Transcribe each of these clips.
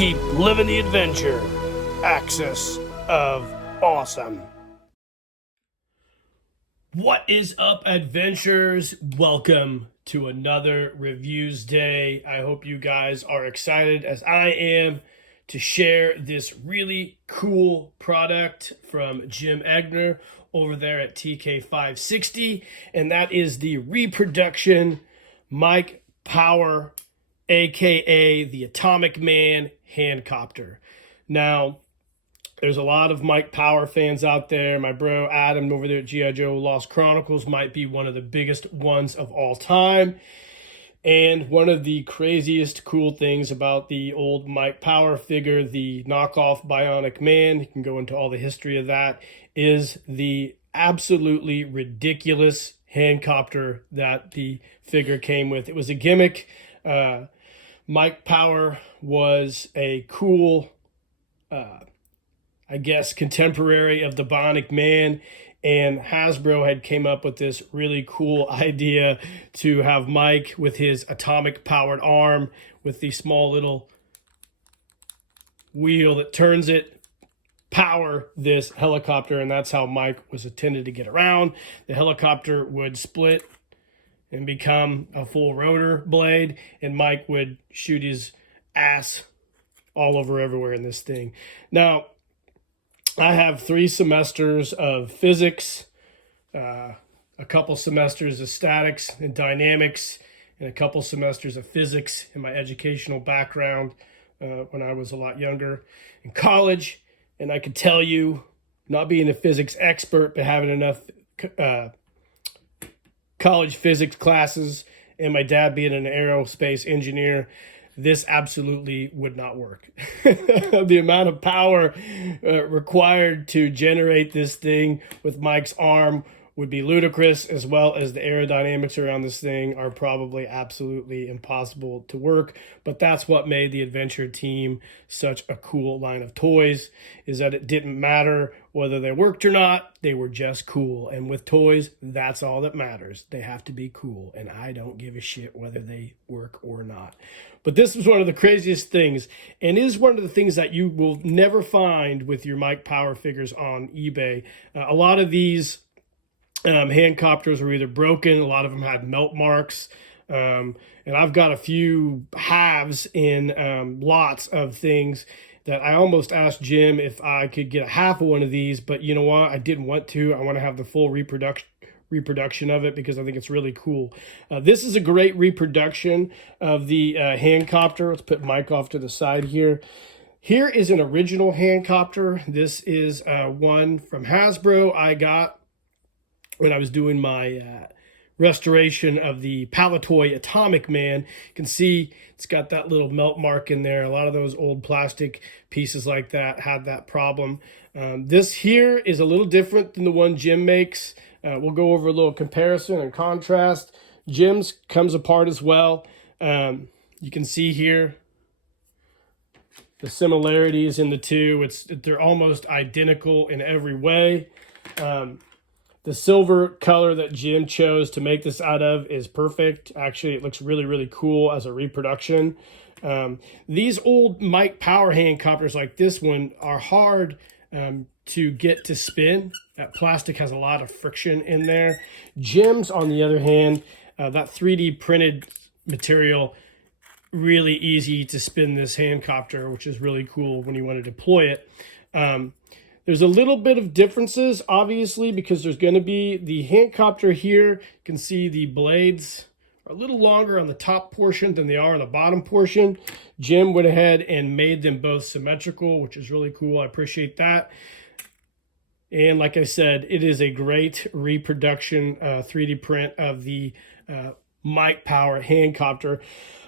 Keep living the adventure. Axis of Awesome. What is up, adventurers? Welcome to another Reviews Day. I hope you guys are excited as I am to share this really cool product from Jim Egner over there at TK560, and that is the Reproduction Mic Power, aka the Atomic Man hand copter. Now, there's a lot of Mike Power fans out there. My bro Adam over there at G.I. Joe Lost Chronicles might be one of the biggest ones of all time. And one of the craziest cool things about the old Mike Power figure, the knockoff Bionic Man, you can go into all the history of that, is the absolutely ridiculous hand copter that the figure came with. It was a gimmick. Mike Power was a cool, I guess, contemporary of the Bionic Man, and Hasbro had came up with this really cool idea to have Mike with his atomic powered arm with the small little wheel that turns it, power this helicopter, and that's how Mike was intended to get around. The helicopter would split and become a full rotor blade, and Mike would shoot his ass all over everywhere in this thing. Now, I have 3 semesters of physics, a couple semesters of statics and dynamics, and a couple semesters of physics in my educational background when I was a lot younger in college. And I could tell you, not being a physics expert, but having enough college physics classes and my dad being an aerospace engineer, this absolutely would not work. The amount of power required to generate this thing with Mike's arm would be ludicrous, as well as the aerodynamics around this thing are probably absolutely impossible to work. But that's what made the Adventure Team such a cool line of toys, is that it didn't matter whether they worked or not, they were just cool. And with toys, that's all that matters. They have to be cool, and I don't give a shit whether they work or not. But this was one of the craziest things, and is one of the things that you will never find with your Mike Power figures on eBay. A lot of these hand copters were either broken, a lot of them had melt marks, and I've got a few halves in lots of things that I almost asked Jim if I could get a half of one of these, but you know what? I didn't want to. I want to have the full reproduction of it because I think it's really cool. This is a great reproduction of the hand copter. Let's put Mike off to the side here. Here is an original hand copter. This is one from Hasbro I got when I was doing my restoration of the Palitoy Atomic Man. You can see it's got that little melt mark in there. A lot of those old plastic pieces like that had that problem. This here is a little different than the one Jim makes. We'll go over a little comparison and contrast. Jim's comes apart as well. You can see here the similarities in the two. They're almost identical in every way. The silver color that Jim chose to make this out of is perfect. Actually, it looks really, really cool as a reproduction. These old Mike Power hand copters like this one are hard to get to spin. That plastic has a lot of friction in there. Jim's, on the other hand, that 3D printed material, really easy to spin this hand copter, which is really cool when you want to deploy it. There's a little bit of differences, obviously, because there's going to be the hand copter here. You can see the blades are a little longer on the top portion than they are on the bottom portion. Jim went ahead and made them both symmetrical, which is really cool. I appreciate that. And like I said, it is a great reproduction 3D print of the Mike Power hand copter.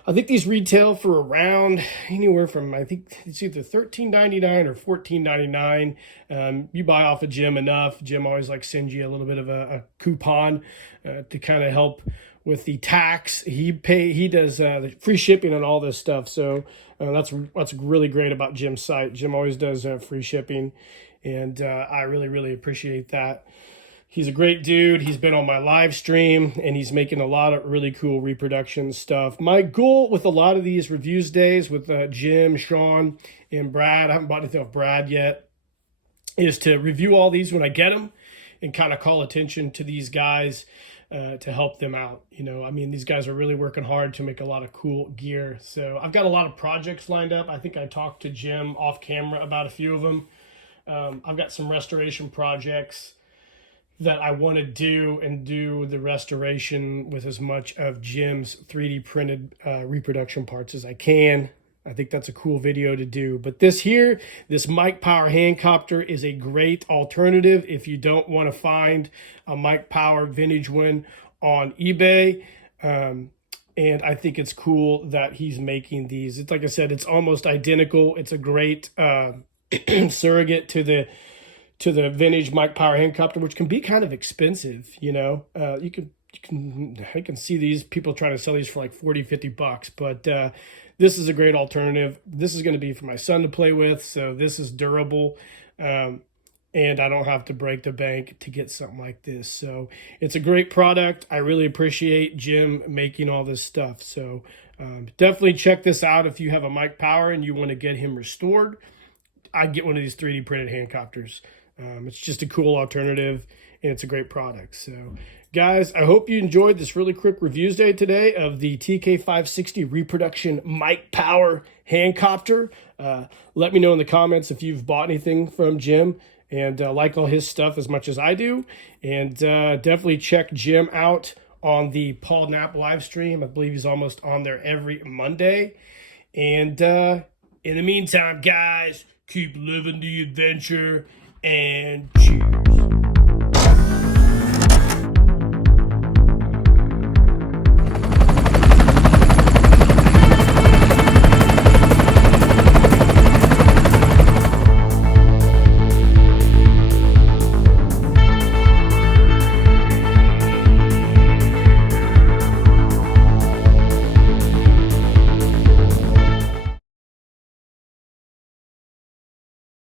I think these retail for around anywhere from, I think it's either $13.99 or $14.99. You buy off of Jim enough. Jim always like sends you a little bit of a coupon to kind of help with the tax. He does the free shipping on all this stuff. So that's really great about Jim's site. Jim always does free shipping, and I really, really appreciate that. He's a great dude. He's been on my live stream, and he's making a lot of really cool reproduction stuff. My goal with a lot of these reviews days with Jim, Sean, and Brad, I haven't bought anything off Brad yet, is to review all these when I get them and kind of call attention to these guys to help them out. You know, I mean, these guys are really working hard to make a lot of cool gear. So I've got a lot of projects lined up. I think I talked to Jim off camera about a few of them. I've got some restoration projects that I want to do the restoration with as much of Jim's 3D printed reproduction parts as I can. I think that's a cool video to do. But this Mike Power hand copter is a great alternative if you don't want to find a Mike Power vintage one on eBay. And I think it's cool that he's making these. It's like I said, it's almost identical. It's a great surrogate to the vintage Mike Power hand copter, which can be kind of expensive. You know, I can see these people trying to sell these for like 40, 50 bucks, but this is a great alternative. This is going to be for my son to play with, so this is durable, and I don't have to break the bank to get something like this. So it's a great product. I really appreciate Jim making all this stuff. So definitely check this out if you have a Mike Power and you want to get him restored. I'd get one of these 3D printed hand copters. It's just a cool alternative, and it's a great product. So, guys, I hope you enjoyed this really quick reviews day today of the TK560 reproduction Mike Power hand copter. Let me know in the comments if you've bought anything from Jim and like all his stuff as much as I do. And definitely check Jim out on the Paul Knapp live stream. I believe he's almost on there every Monday. And in the meantime, guys, keep living the adventure and cheers.